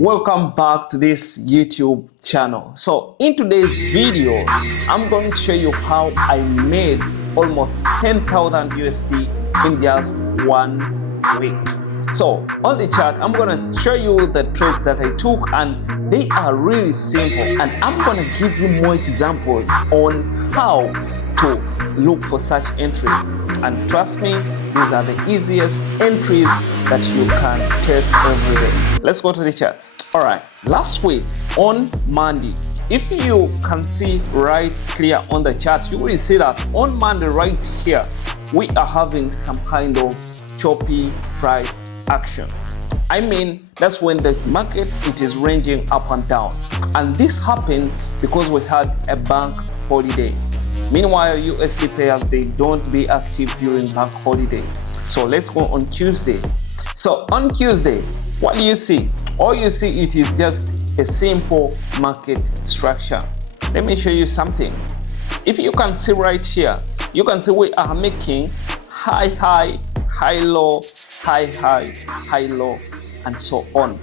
welcome back to this YouTube channel. So in today's video, I'm going to show you how I made almost 10,000 USD in just 1 week. So on the chart, I'm going to show you the trades that I took, and they are really simple, and I'm going to give you more examples on how to look for such entries. And trust me, these are the easiest entries that you can take every day. Let's go to the charts. All right, last week on Monday, if you can see right clear on the chart, you will see that on Monday right here, we are having some kind of choppy price action. I mean, that's when the market, it is ranging up and down. And this happened because we had a bank holiday. Meanwhile, USD players, they don't be active during bank holiday. So let's go on Tuesday. So on Tuesday, what do you see? All you see, it is just a simple market structure. Let me show you something. If you can see right here, you can see we are making high, high, high, low, high, high, high, low, and so on.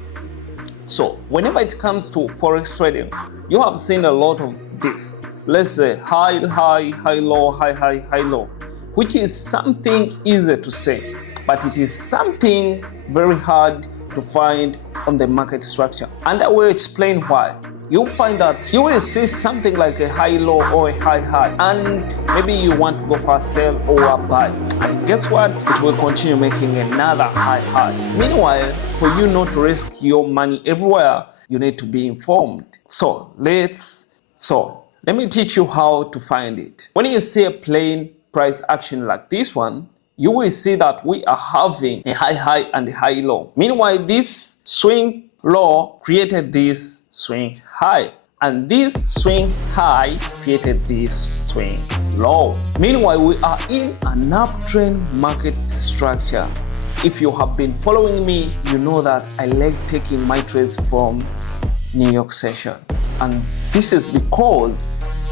So whenever it comes to forex trading, you have seen a lot of this. Let's say high, high, high, low, high, high, high, low, which is something easy to say, but it is something very hard to find on the market structure. And I will explain why. You'll find that you will see something like a high low or a high high, and maybe you want to go for a sell or a buy. And guess what? It will continue making another high high. Meanwhile, for you not to risk your money everywhere, you need to be informed. So let me teach you how to find it. When you see a plain price action like this one, you will see that we are having a high high and a high low. Meanwhile, this swing low created this swing high, and this swing high created this swing low. Meanwhile, we are in an uptrend market structure. If you have been following me, you know that I like taking my trades from New York session. And this is because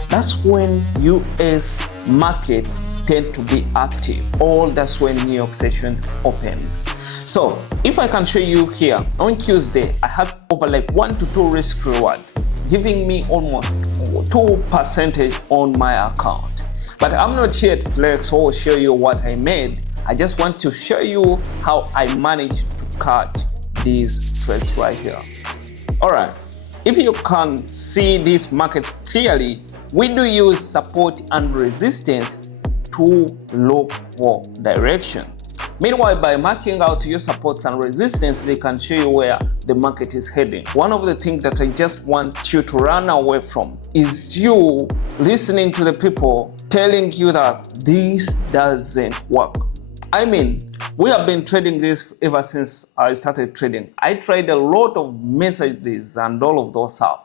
that's when US market tend to be active, or that's when New York session opens. So if I can show you here, on Tuesday, I had over like 1 to 2 risk reward, giving me almost 2% on my account. But I'm not here to flex or show you what I made. I just want to show you how I managed to catch these trades right here. All right. If you can see this market clearly, we do use support and resistance to look for direction. Meanwhile, by marking out your supports and resistance, they can show you where the market is heading. One of the things that I just want you to run away from is you listening to the people telling you that this doesn't work. I mean, we have been trading this ever since I started trading. I tried a lot of messages and all of those stuff.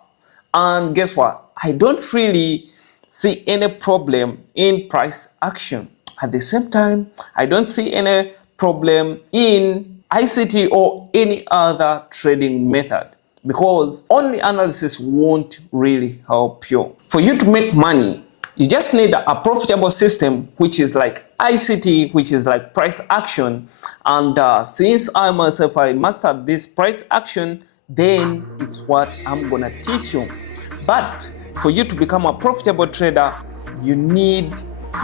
And guess what? I don't really see any problem in price action. At the same time, I don't see any problem in ICT or any other trading method, because only analysis won't really help you. For you to make money, you just need a profitable system, which is like ICT, which is like price action. And since I myself, I mastered this price action, then it's what I'm gonna teach you. But for you to become a profitable trader, you need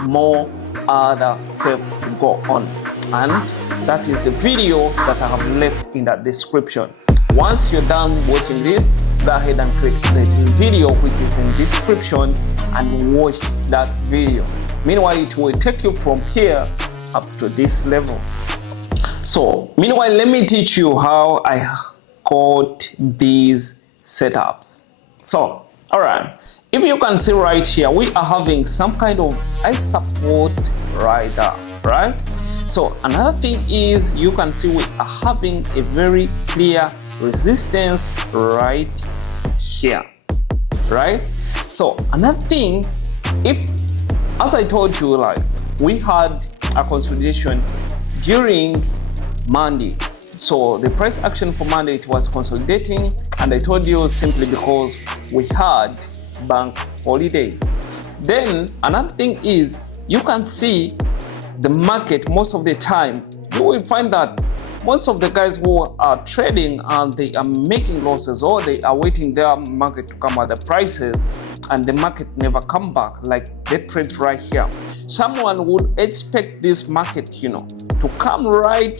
more other steps to go on. And that is the video that I have left in the description. Once you're done watching this, go ahead and click the video which is in the description and watch that video. Meanwhile, it will take you from here up to this level. So meanwhile, let me teach you how I got these setups. So all right, if you can see right here, we are having some kind of high support right there, right? So another thing is, you can see we are having a very clear resistance right here, right? So another thing, if, as I told you, like we had a consolidation during Monday. So the price action for Monday, it was consolidating, and I told you simply because we had bank holiday. Then another thing is, you can see the market most of the time, you will find that most of the guys who are trading and they are making losses, or they are waiting their market to come at the prices and the market never come back, like they trade right here. Someone would expect this market, to come right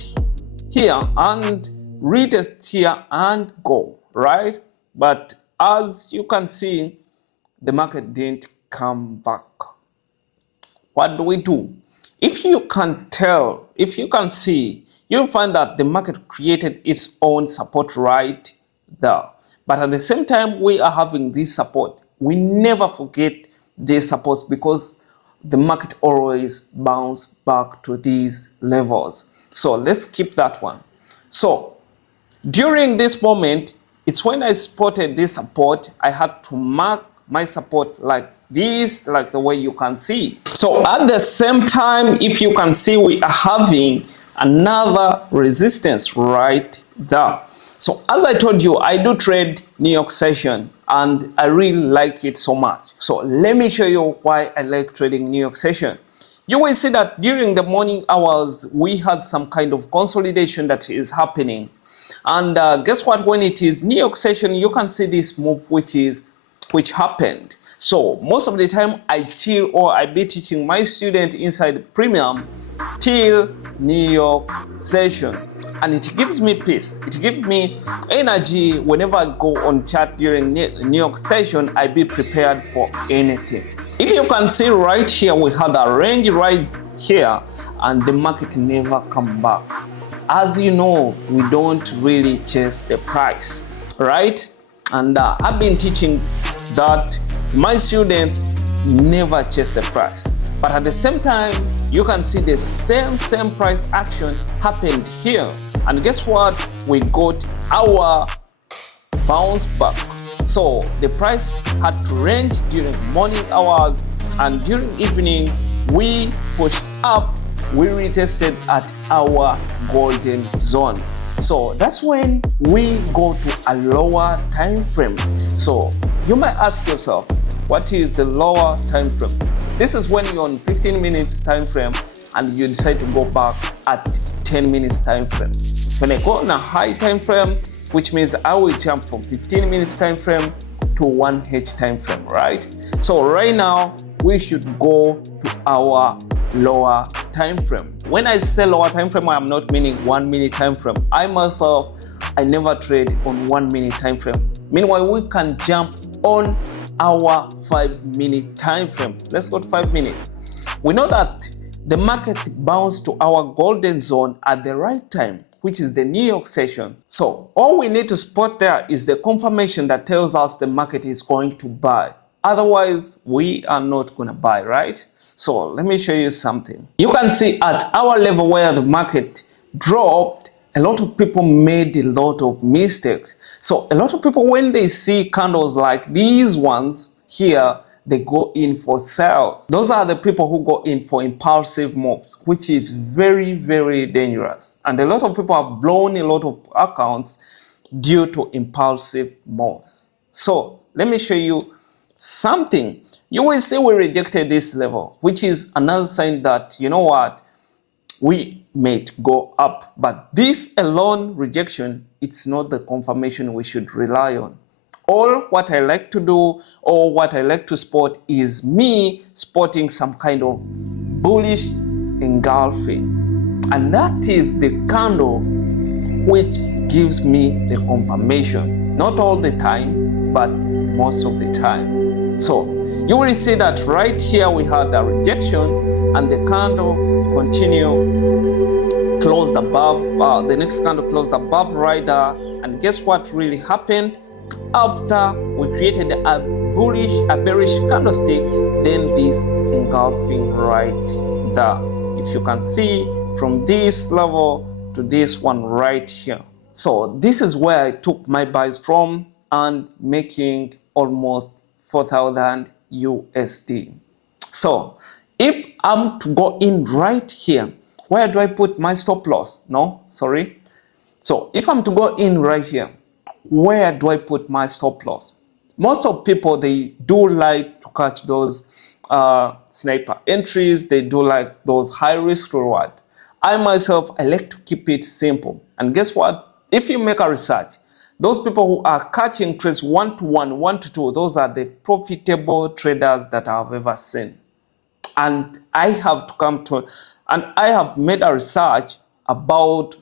here and retest here and go, right? But as you can see, the market didn't come back. What do? If you can tell, if you can see, you'll find that the market created its own support right there. But at the same time, we are having this support. We never forget the supports, because the market always bounce back to these levels. So let's keep that one. So during this moment, it's when I spotted this support, I had to mark my support like this, like the way you can see. So at the same time, if you can see, we are having another resistance right there. So as I told you, I do trade New York session and I really like it so much. So let me show you why I like trading New York session. You will see that during the morning hours, we had some kind of consolidation that is happening. And guess what? When it is New York session, you can see this move which happened. So most of the time I chill, or I be teaching my student inside premium till New York session, and it gives me peace, it gives me energy. Whenever I go on chat during New York session, I be prepared for anything. If you can see right here, we had a range right here and the market never come back. As you know, we don't really chase the price, right? And I've been teaching that my students never chase the price. But at the same time, you can see the same price action happened here. And guess what? We got our bounce back. So the price had to range during morning hours, and during evening, we pushed up, we retested at our golden zone. So that's when we go to a lower time frame. So you might ask yourself, what is the lower time frame? This is when you're on 15 minutes time frame and you decide to go back at 10 minutes time frame. When I go on a high time frame, which means I will jump from 15 minutes time frame to 1H time frame, right? So right now we should go to our lower time frame. When I say lower time frame, I'm not meaning 1 minute time frame. I myself, I never trade on 1 minute time frame. Meanwhile, we can jump on our 5 minute time frame. Let's go to 5 minutes. We know that the market bounced to our golden zone at the right time, which is the New York session. So all we need to spot there is the confirmation that tells us the market is going to buy. Otherwise, we are not going to buy, right? So let me show you something. You can see at our level where the market dropped, a lot of people made a lot of mistakes. So a lot of people, when they see candles like these ones here, they go in for sales. Those are the people who go in for impulsive moves, which is very, very dangerous. And a lot of people have blown a lot of accounts due to impulsive moves. So let me show you something. You will see we rejected this level, which is another sign that, you know what, we may go up. But this alone rejection, it's not the confirmation we should rely on. All what I like to do, or what I like to spot, is me spotting some kind of bullish engulfing. And that is the candle which gives me the confirmation. Not all the time, but most of the time. So you will see that right here we had a rejection, and the candle closed above, the next candle closed above right there. And guess what really happened? After we created a bearish candlestick, then this engulfing right there. If you can see from this level to this one right here. So this is where I took my buys from and making almost 4,000 USD. So if I'm to go in right here, where do I put my stop loss? No, sorry. So if I'm to go in right here, where do I put my stop loss? Most of people, they do like to catch those sniper entries. They do like those high risk reward. I myself, I like to keep it simple. And guess what? If you make a research, those people who are catching trades 1-to-1, 1-to-2, those are the profitable traders that I've ever seen. And I have made a research about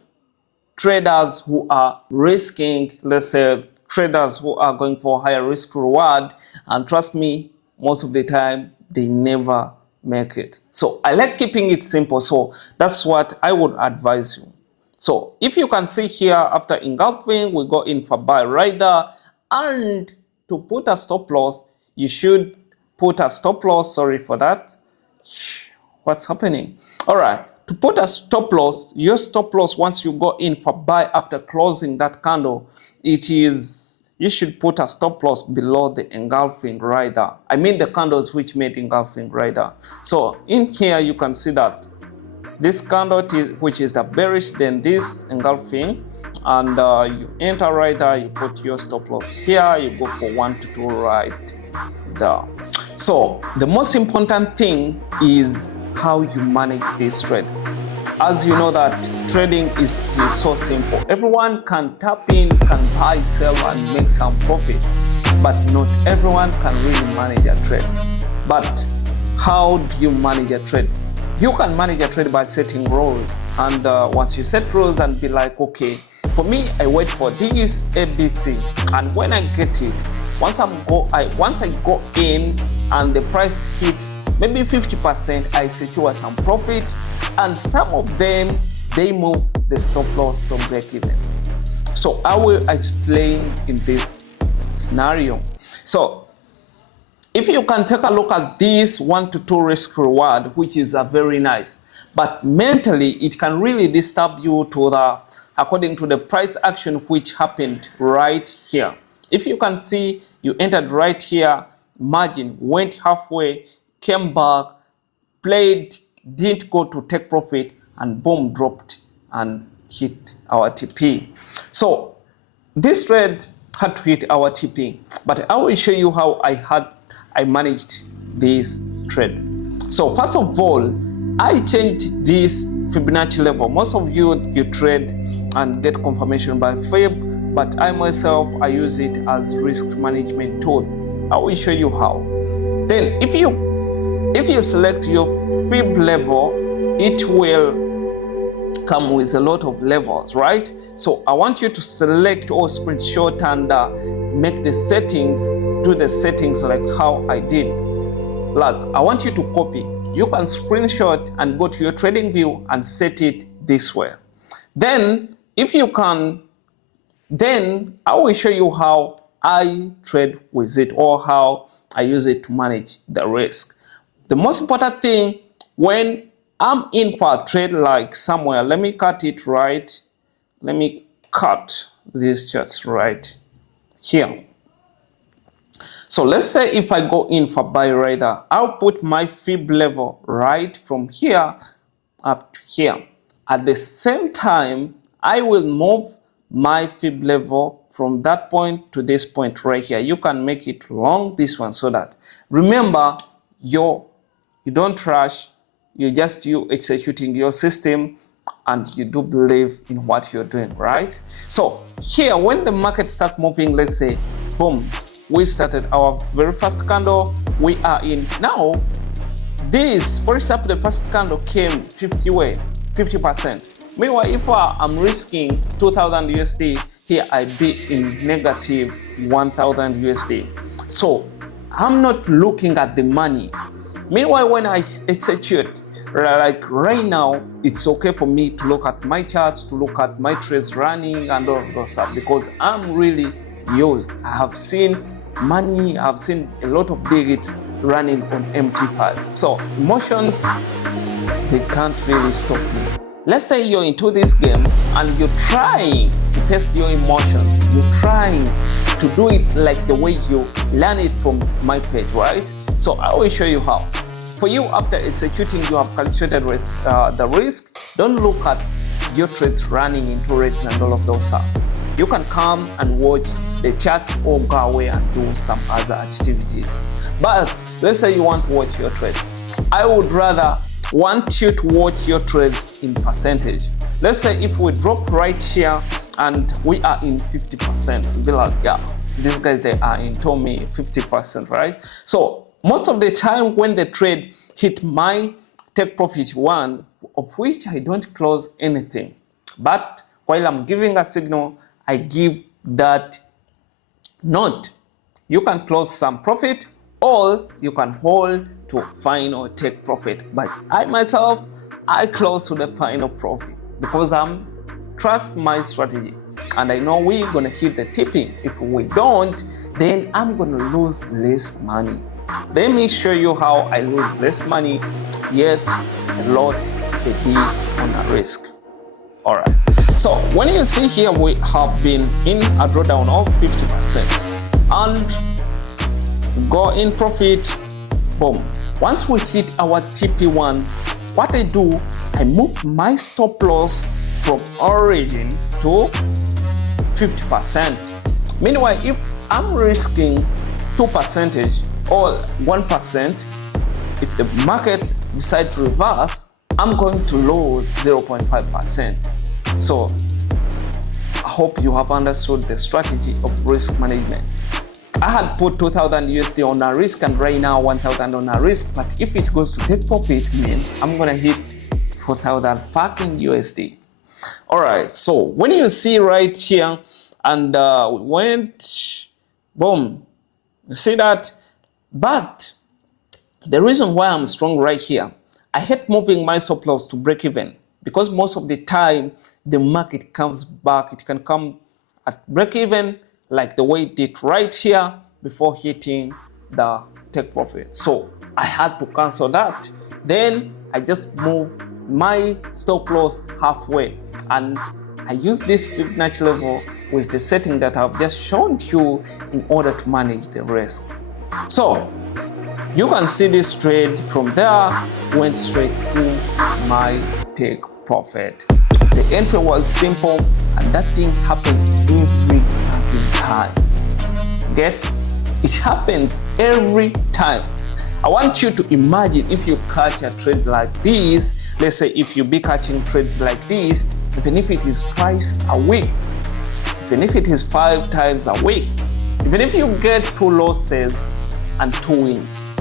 traders who are risking, let's say traders who are going for higher risk reward, and trust me, most of the time they never make it. So I like keeping it simple, so that's what I would advise you. So if you can see here, after engulfing, we go in for buy right there, and to put a stop loss, you should put a stop loss. Sorry for that. What's happening? All right, to put a stop loss, your stop loss once you go in for buy after closing that candle, you should put a stop loss below the engulfing right there. I mean the candles which made engulfing right there. So in here you can see that this candle which is the bearish, then this engulfing, and you enter right there, you put your stop loss here, you go for 1-to-2 right there. So the most important thing is how you manage this trade. As you know that trading is so simple. Everyone can tap in, can buy, sell, and make some profit, but not everyone can really manage a trade. But how do you manage a trade? You can manage a trade by setting rules, and once you set rules and be like, okay, for me, I wait for this ABC, and when I get it, once I go in and the price hits maybe 50%, I secure some profit, and some of them, they move the stop loss to break even. So I will explain in this scenario. So if you can take a look at this 1-to-2 risk reward, which is a very nice, but mentally it can really disturb you according to the price action which happened right here. If you can see, you entered right here, margin went halfway, came back, played, didn't go to take profit, and boom, dropped and hit our TP. So this trade had to hit our TP, but I will show you how I managed this trade. So first of all, I changed this Fibonacci level. Most of you trade and get confirmation by Fib, but I myself, I use it as risk management tool. I will show you how. Then if you select your Fib level, it will come with a lot of levels, right? So I want you to select or screenshot and make the settings, do the settings like how I did. Like I want you to copy. You can screenshot and go to your trading view and set it this way. Then if you can, then I will show you how I trade with it or how I use it to manage the risk. The most important thing when I'm in for a trade like somewhere, let me cut it right. Let me cut these charts right here. So let's say if I go in for buy right there, I'll put my Fib level right from here up to here. At the same time, I will move my Fib level from that point to this point right here. You can make it long, this one, so that remember you don't rush, you executing your system, and you do believe in what you're doing, right? So here, when the market start moving, let's say, boom, we started our very first candle, we are in. Now, this, for example, the first candle came 50%. Meanwhile, if I'm risking 2,000 USD, here I be in negative 1,000 USD. So I'm not looking at the money. Meanwhile, when I execute, like right now, it's okay for me to look at my charts, to look at my trades running and all of those stuff, because I'm really used. I have seen money, I've seen a lot of digits running on MT5. So emotions, they can't really stop me. Let's say you're into this game and you're trying to test your emotions. You're trying to do it like the way you learn it from my page, right? So I will show you how. For you, after executing, you have calculated the risk. Don't look at your trades running into reds and all of those stuff. You can come and watch the charts or go away and do some other activities. But let's say you want to watch your trades. I would rather want you to watch your trades in percentage. Let's say if we drop right here and we are in 50%, we'll be like, yeah, these guys, they are in Tommy 50%, right? So most of the time when the trade hit my take profit one, of which I don't close anything, but while I'm giving a signal, I give that note. You can close some profit or you can hold to final take profit. But I myself, I close to the final profit because I'm trust my strategy. And I know we're gonna hit the tipping. If we don't, then I'm gonna lose less money. Let me show you how I lose less money, yet a lot a bit on a risk. All right. So when you see here, we have been in a drawdown of 50% and go in profit. Boom. Once we hit our TP1, what I do, I move my stop loss from origin to 50%. Meanwhile, if I'm risking 2% or 1%, if the market decides to reverse, I'm going to lose 0.5%. So I hope you have understood the strategy of risk management. I had put 2,000 USD on a risk and right now 1,000 on a risk, but if it goes to take profit, man, I'm gonna hit 4,000 fucking USD. All right, so when you see right here and went boom, you see that, but the reason why I'm strong right here, I hate moving my stop loss to break even because most of the time the market comes back. It can come at break even like the way it did right here before hitting the take profit. So I had to cancel that. Then I just moved my stop loss halfway and I use this Fibonacci level with the setting that I've just shown you in order to manage the risk. So you can see this trade from there went straight to my take profit. The entry was simple and that thing happened every fucking time. Guess it happens every time. I want you to imagine if you catch a trade like this. Let's say if you be catching trades like this, even if it is twice a week, even if it is 5 times a week, even if you get 2 losses and 2 wins,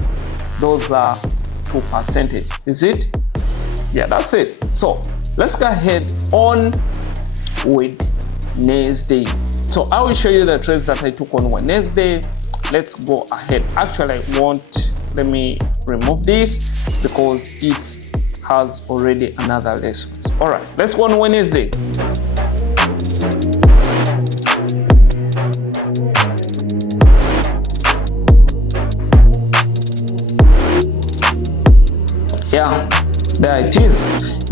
those are 2%. Is it? Yeah, that's it. So let's go ahead on with Wednesday. So I will show you the trades that I took on Wednesday. Let's go ahead. Actually, let me remove this because it has already another lesson. All right, let's go on Wednesday. Yeah, there it is.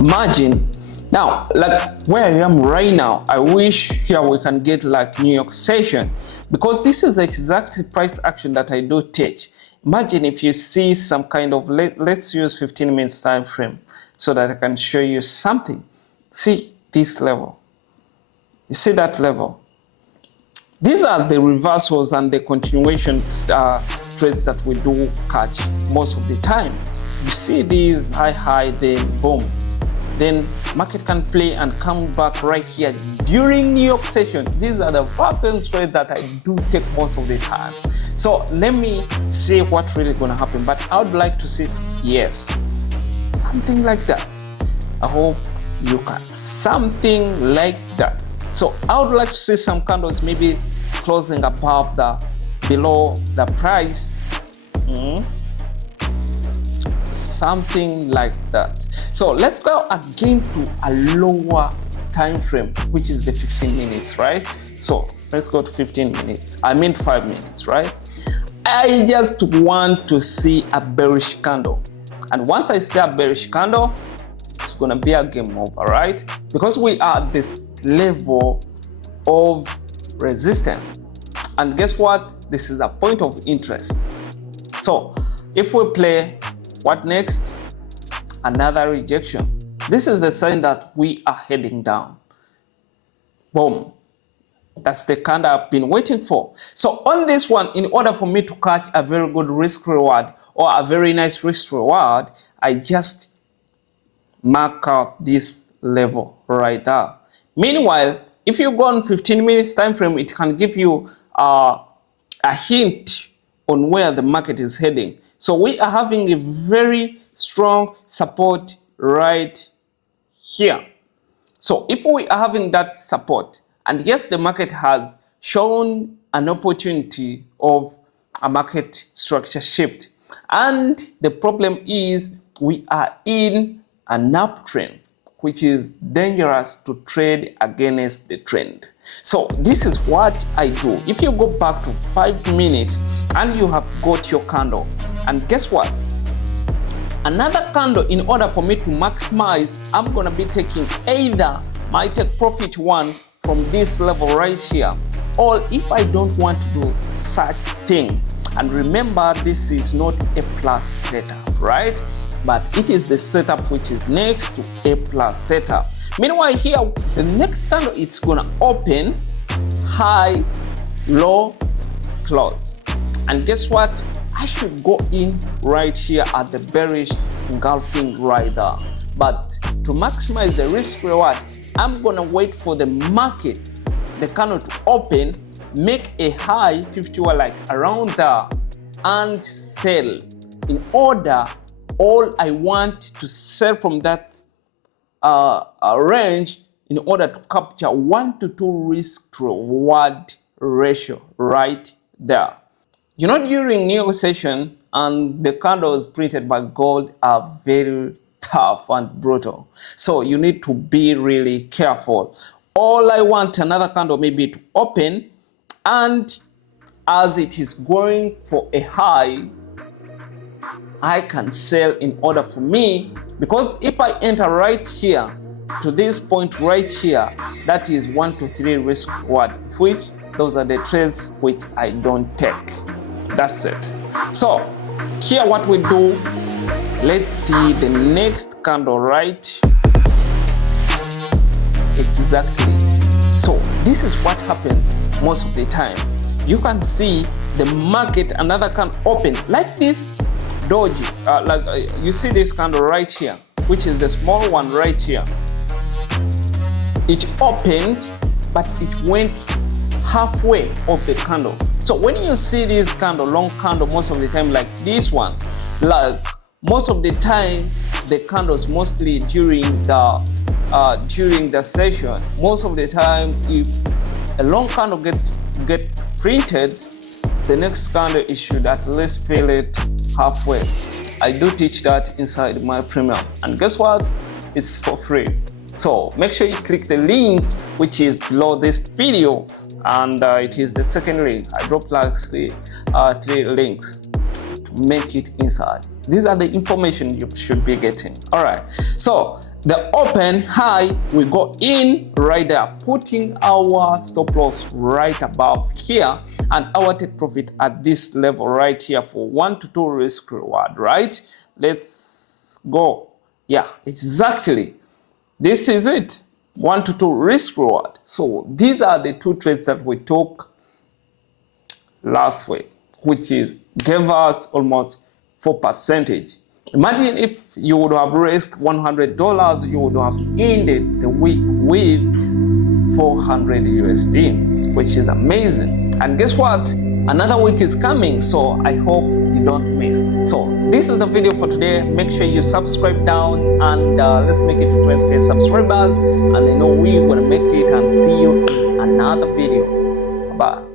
Imagine now, like where I am right now, I wish here we can get like New York session because this is exactly price action that I do teach. Imagine if you see some kind of, let's use 15 minutes time frame so that I can show you something. See this level. You see that level? These are the reversals and the continuation trades that we do catch most of the time. You see these high, then boom. Then market can play and come back right here during New York session. These are the fucking trades that I do take most of the time. So let me see what's really gonna happen. But I would like to see, yes, something like that. I hope you can. Something like that. So I would like to see some candles maybe closing above below the price. Something like that. So let's go again to a lower time frame, which is the 15 minutes, right? So let's go to 15 minutes. I mean 5 minutes, right? I just want to see a bearish candle. And once I see a bearish candle, it's gonna be a game over, right? Because we are at this level of resistance. And guess what? This is a point of interest. So if we play, what next? Another rejection. This is a sign that we are heading down. Boom. That's the kind I've been waiting for. So on this one, in order for me to catch a very good risk reward or a very nice risk reward, I just mark out this level right there. Meanwhile, if you go on 15 minutes time frame, it can give you a hint on where the market is heading. So we are having a very strong support right here. So if we are having that support, and yes, the market has shown an opportunity of a market structure shift, and the problem is we are in an uptrend, which is dangerous to trade against the trend. So this is what I do. If you go back to 5 minutes and you have got your candle, and guess what? Another candle, in order for me to maximize, I'm gonna be taking either my take profit one from this level right here, or if I don't want to do such thing, and remember this is not a plus setup, right? But it is the setup which is next to a plus setup. Meanwhile here, the next candle, it's gonna open high, low, close. And guess what? I should go in right here at the bearish engulfing right there. But to maximize the risk reward, I'm gonna wait for the market, the candle to open, make a high 50 like around there, and sell. In order, all I want to sell from that range in order to capture 1 to 2 risk to reward ratio right there. You know, during negotiation, and the candles printed by gold are very tough and brutal. So you need to be really careful. All I want another candle maybe to open, and as it is going for a high, I can sell in order for me, because if I enter right here to this point right here, that is 1 to 3 risk reward, which those are the trades which I don't take. That's it. So here what we do, let's see the next candle right. Exactly. So this is what happens most of the time. You can see the market, another can open like this doji, you see this candle right here, which is the small one right here. It opened, but it went halfway of the candle. So when you see this candle, long candle, most of the time like this one, like most of the time the candles mostly during the session, most of the time if a long candle get printed, the next candle it should at least fill it halfway. I do teach that inside my premium, and guess what? It's for free. So make sure you click the link which is below this video, and it is the second link. I dropped like 3 links to make it inside. These are the information you should be getting. All right, so the open high, we go in right there, putting our stop loss right above here, and our take profit at this level right here for 1 to 2 risk reward, right? Let's go. Yeah, exactly. This is it. 1 to 2 risk reward. So these are the 2 trades that we took last week, which is gave us almost 4%. Imagine if you would have raised $100, you would have ended the week with 400 USD, which is amazing. And guess what? Another week is coming, so I hope you don't miss. So this is the video for today. Make sure you subscribe down, and let's make it to 20,000 subscribers. And I know we're gonna make it, and see you in another video. Bye.